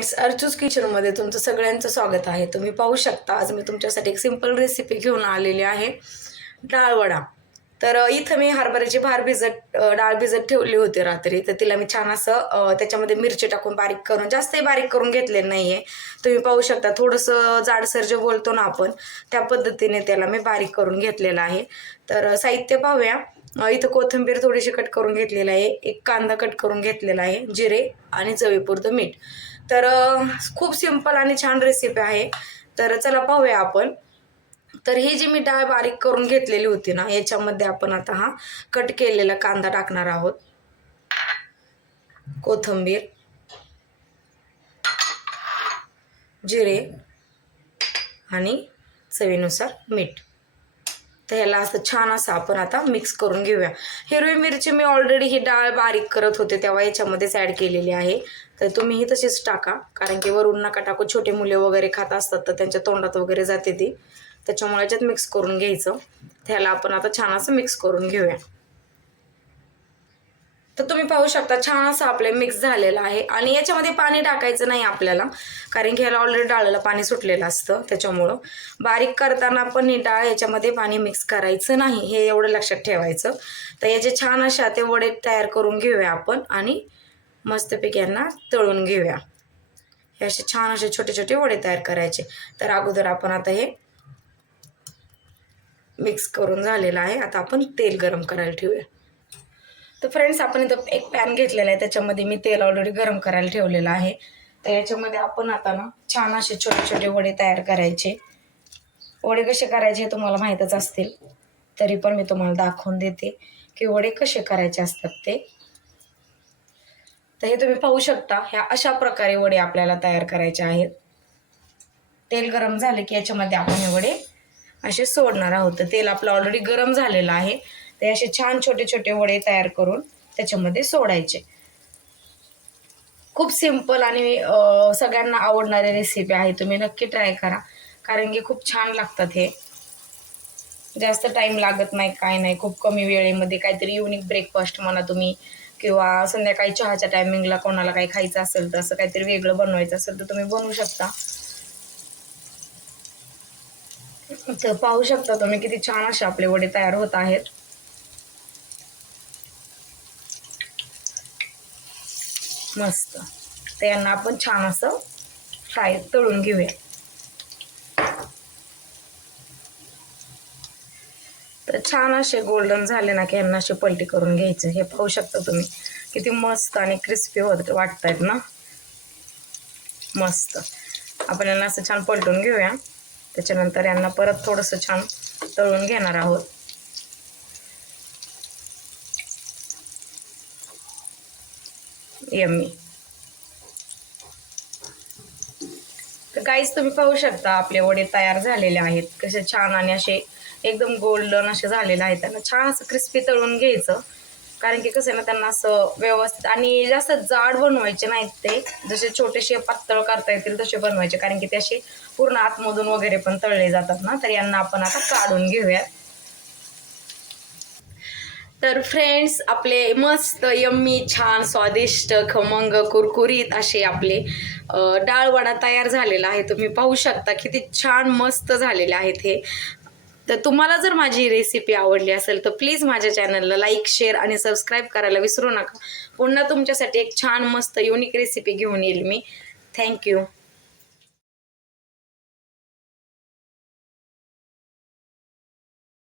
Friends, अर्चूज किचनमध्ये तुमचं सगळ्यांचं स्वागत आहे. तुम्ही पाहू शकता आज मी तुमच्यासाठी एक सिंपल रेसिपी घेऊन आलेली आहे, डाळ वडा. तर इथं मी हरभऱ्याची डाळ भिजत ठेवली होती रात्री. तर तिला मी छान असं त्याच्यामध्ये मिरची टाकून बारीक करून, जास्तही बारीक करून घेतलेलं नाही आहे. तुम्ही पाहू शकता थोडंसं जाडसर जे बोलतो ना आपण, त्या पद्धतीने त्याला मी बारीक करून घेतलेलं आहे. तर साहित्य पाहूया. इथं कोथिंबीर थोडीशी कट करून घेतलेली आहे, एक कांदा कट करून घेतलेला आहे, जिरे आणि चवीपुरतं मीठ. तर खूप सिंपल आणि छान रेसिपी आहे. तर चला पाहूया आपण. तर ही जी मी डाळ बारीक करून घेतलेली होती ना, याच्यामध्ये आपण आता हा कट केलेला कांदा टाकणार आहोत, कोथिंबीर, जिरे आणि चवीनुसार मीठ. तर ह्याला असं छान असं आपण आता मिक्स करून घेऊया. हिरवी मिरची मी ऑलरेडी ही डाळ बारीक करत होते तेव्हा याच्यामध्येच ॲड केलेली आहे. तर तुम्हीही तशीच टाका, कारण की वरून नका टाकू. छोटे मुले वगैरे खात असतात तर त्यांच्या तोंडात वगैरे जाते ती, त्याच्यामुळे याच्यात मिक्स करून घ्यायचं. त्याला आपण आता छान असं मिक्स करून घेऊया. तर तुम्ही पाहू शकता छान असं आपले मिक्स झालेलं आहे. आणि याच्यामध्ये पाणी टाकायचं नाही आपल्याला, कारण की ह्याला ऑलरेडी डाळीला पाणी सुटलेलं असतं. त्याच्यामुळं बारीक करताना आपण ही डाळ याच्यामध्ये पाणी मिक्स करायचं नाही, हे एवढं लक्षात ठेवायचं. तर याचे छान अशा ते वडे तयार करून घेऊया आपण आणि मस्तपैकी यांना तळून घेऊया. हे असे छान असे छोटे छोटे वडे तयार करायचे. तर अगोदर आपण आता हे मिक्स करून झालेलं आहे. आता आपण तेल गरम करायला ठेवूया. तर फ्रेंड्स, आपण इथं एक पॅन घेतलेला आहे, त्याच्यामध्ये मी तेल ऑलरेडी गरम करायला ठेवलेलं आहे. तर याच्यामध्ये आपण आता ना छान असे छोटे छोटे वडे तयार करायचे. वडे कसे करायचे हे तुम्हाला माहीतच असतील, तरी पण मी तुम्हाला दाखवून देते की वडे कसे करायचे असतात ते. तर हे तुम्ही पाहू शकता, ह्या अशा प्रकारे वडे आपल्याला तयार करायचे आहेत. तेल गरम झाले की याच्यामध्ये आपण हे वडे असे सोडणार आहोत. तेल आपलं ऑलरेडी गरम झालेलं आहे. ते असे छान छोटे छोटे वडे तयार करून त्याच्यामध्ये सोडायचे. खूप सिंपल आणि सगळ्यांना आवडणारी रेसिपी आहे. तुम्ही नक्की ट्राय करा, कारण की खूप छान लागतात हे. जास्त टाइम लागत नाही, काय नाही. खूप कमी वेळेमध्ये काहीतरी युनिक ब्रेकफास्ट म्हणा तुम्ही, किंवा संध्याकाळी चहाच्या टायमिंगला कोणाला काही खायचं असेल तर असं काहीतरी वेगळं बनवायचं असेल तर तुम्ही बनवू शकता. तर पाहू शकता तुम्ही किती छान असे आपले वडे तयार होत आहेत. मस्त. तर यांना आपण छान असं तळून घेऊया. तर छान असे गोल्डन झाले ना की यांना असे पलटी करून घ्यायचे. हे पाहू शकता तुम्ही किती मस्त आणि क्रिस्पी वाटतायत ना. मस्त. आपण यांना असं छान पलटून घेऊया. त्याच्यानंतर यांना परत थोडंसं छान तळून घेणार आहोत. यम्मी. तर गाईस, तुम्ही पाहू शकता आपले वडे तयार झालेले आहेत. कसे छान आणि असे एकदम गोल्डन असे झालेले आहेत. त्यांना छान असं क्रिस्पी तळून घ्यायचं, कारण की कसं आहे ना, त्यांना असं व्यवस्थित आणि जास्त जाड बनवायचे नाहीत. ते जसे छोटेसे पातळ करता येतील तसे बनवायचे, कारण की ते असे पूर्ण आतमधून वगैरे पण तळले जातात ना. तर यांना आपण आता काढून घेऊया. तर फ्रेंड्स, आपले मस्त यम्मी छान स्वादिष्ट खमंग कुरकुरीत असे आपले डाळ वडा तयार झालेला आहे. तुम्ही पाहू शकता किती छान मस्त झालेले आहेत हे. तर तुम्हाला जर माझी रेसिपी आवडली असेल तर प्लीज माझ्या चॅनलला लाईक, शेअर आणि सबस्क्राईब करायला विसरू नका. पुन्हा तुमच्यासाठी एक छान मस्त युनिक रेसिपी घेऊन येईल मी. थँक्यू.